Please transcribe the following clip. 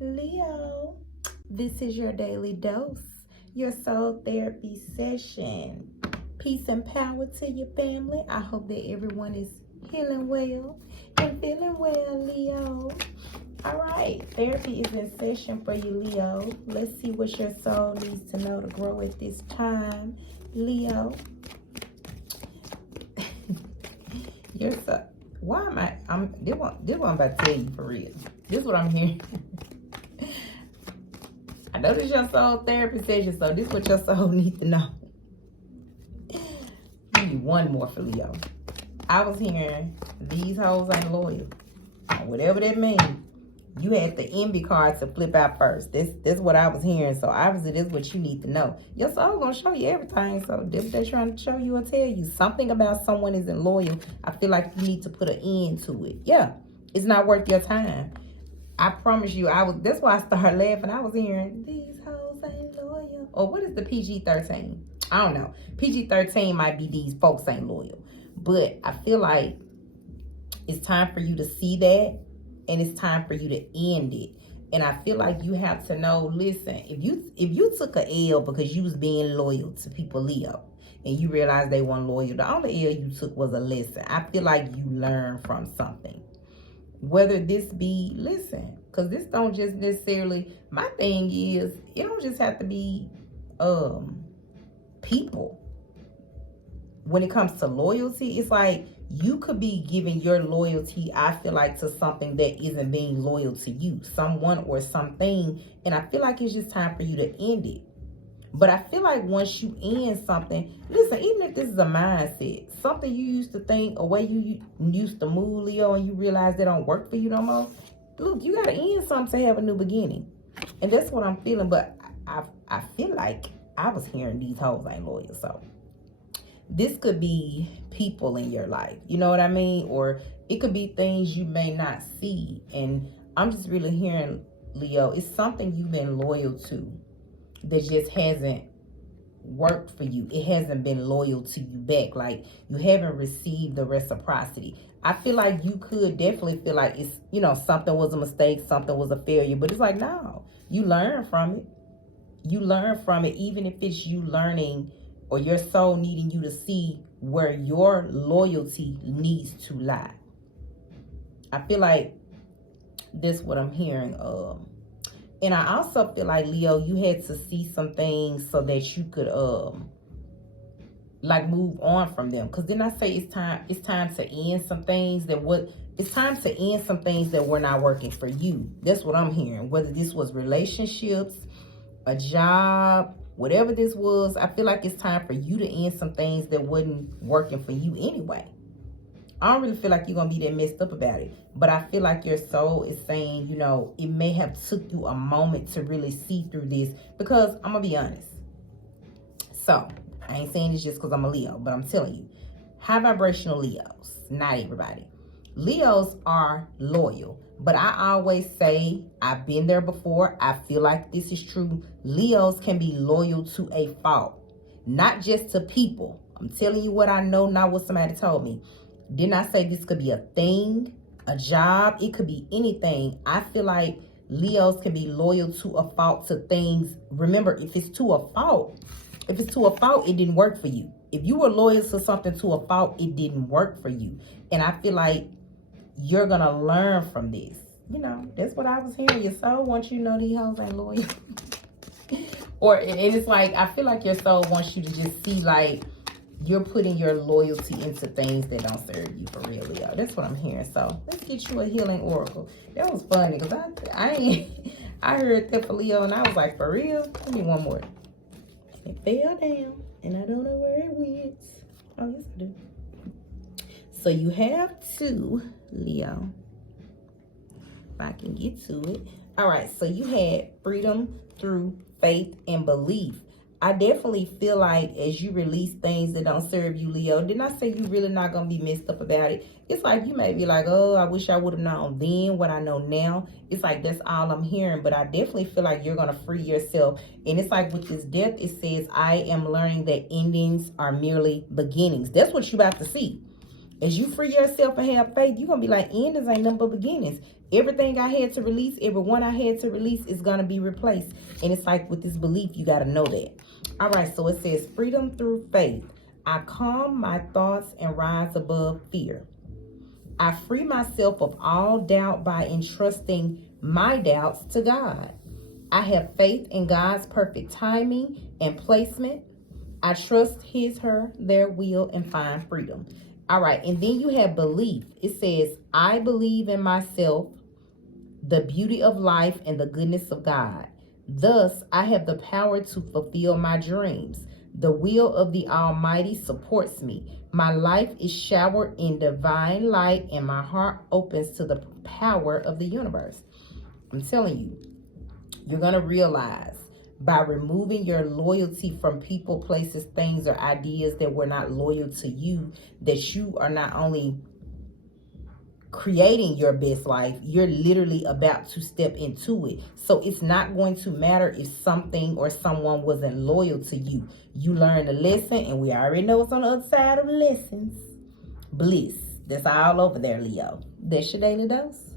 Leo, this is your daily dose, your soul therapy session. Peace and power to your family. I hope that everyone is healing well and feeling well, Leo. All right, therapy is in session for you, Leo. Let's see what your soul needs to know to grow at this time, Leo. Your soul. Why am I? This what I'm about to tell you for real. This is what I'm hearing. I know this is your soul therapy session, so this is what your soul needs to know. Give you one more for Leo. I was hearing these hoes ain't loyal. Whatever that means. You had the envy card to flip out first. This is what I was hearing. So obviously this is what you need to know. Your soul gonna show you everything. So this what they're trying to show you or tell you. Something about someone isn't loyal. I feel like you need to put an end to it. Yeah. It's not worth your time. I promise you, that's why I started laughing. I was hearing, these hoes ain't loyal. Or what is the PG-13? I don't know. PG-13 might be these folks ain't loyal. But I feel like it's time for you to see that. And it's time for you to end it. And I feel like you have to know, listen, if you took a L because you was being loyal to people, Leo, and you realized they weren't loyal, the only L you took was a lesson. I feel like you learned from something. Whether this be, listen, because this don't just necessarily, my thing is, it don't just have to be people. When it comes to loyalty, it's like you could be giving your loyalty, I feel like, to something that isn't being loyal to you, someone or something. And I feel like it's just time for you to end it. But I feel like once you end something, listen, even if this is a mindset, something you used to think, a way you used to move, Leo, and you realize they don't work for you no more, look, you got to end something to have a new beginning. And that's what I'm feeling. But I feel like I was hearing these hoes ain't loyal. So this could be people in your life, you know what I mean? Or it could be things you may not see. And I'm just really hearing, Leo, it's something you've been loyal to that just hasn't worked for you. It hasn't been loyal to you back. Like you haven't received the reciprocity. I feel like you could definitely feel like it's, you know, something was a mistake, something was a failure. But it's like, no, you learn from it. You learn from it, even if it's you learning or your soul needing you to see where your loyalty needs to lie. I feel like that's what I'm hearing. And I also feel like, Leo, you had to see some things so that you could like move on from them. Because then I say it's time to end some things that were not working for you. That's what I'm hearing. Whether this was relationships, a job, whatever this was, I feel like it's time for you to end some things that wasn't working for you anyway. I don't really feel like you're going to be that messed up about it. But I feel like your soul is saying, you know, it may have took you a moment to really see through this. Because I'm going to be honest. So, I ain't saying this just because I'm a Leo. But I'm telling you, high vibrational Leos, not everybody. Leos are loyal. But I always say, I've been there before. I feel like this is true. Leos can be loyal to a fault. Not just to people. I'm telling you what I know, not what somebody told me. Didn't I say this could be a thing, a job? It could be anything. I feel like Leos can be loyal to a fault, to things. Remember, if it's to a fault, it didn't work for you. If you were loyal to something to a fault, it didn't work for you. And I feel like you're going to learn from this. You know, that's what I was hearing. Your soul wants you to know these hoes ain't loyal. And it's like, I feel like your soul wants you to just see, like, you're putting your loyalty into things that don't serve you for real, Leo. That's what I'm hearing. So let's get you a healing oracle. That was funny because I heard that for Leo and I was like, for real? Give me one more. It fell down and I don't know where it went. Oh, yes, I do. So you have two, Leo. If I can get to it. All right. So you had freedom through faith and belief. I definitely feel like as you release things that don't serve you, Leo, didn't I say you're really not going to be messed up about it? It's like you may be like, oh, I wish I would have known then what I know now. It's like that's all I'm hearing. But I definitely feel like you're going to free yourself. And it's like with this death, it says, I am learning that endings are merely beginnings. That's what you're about to see. As you free yourself and have faith, you're going to be like, endings ain't nothing but beginnings. Everything I had to release, everyone I had to release is going to be replaced. And it's like with this belief, you got to know that. All right, so it says freedom through faith. I calm my thoughts and rise above fear. I free myself of all doubt by entrusting my doubts to God. I have faith in God's perfect timing and placement. I trust his, her, their will, and find freedom. All right, and then you have belief. It says, I believe in myself, the beauty of life, and the goodness of God. Thus, I have the power to fulfill my dreams. The will of the Almighty supports me. My life is showered in divine light, and my heart opens to the power of the universe. I'm telling you, you're going to realize by removing your loyalty from people, places, things, or ideas that were not loyal to you, that you are not only creating your best life, you're literally about to step into it. So it's not going to matter if something or someone wasn't loyal to you. You learned a lesson, and we already know what's on the other side of lessons. Bliss. That's all over there, Leo. That's your daily dose.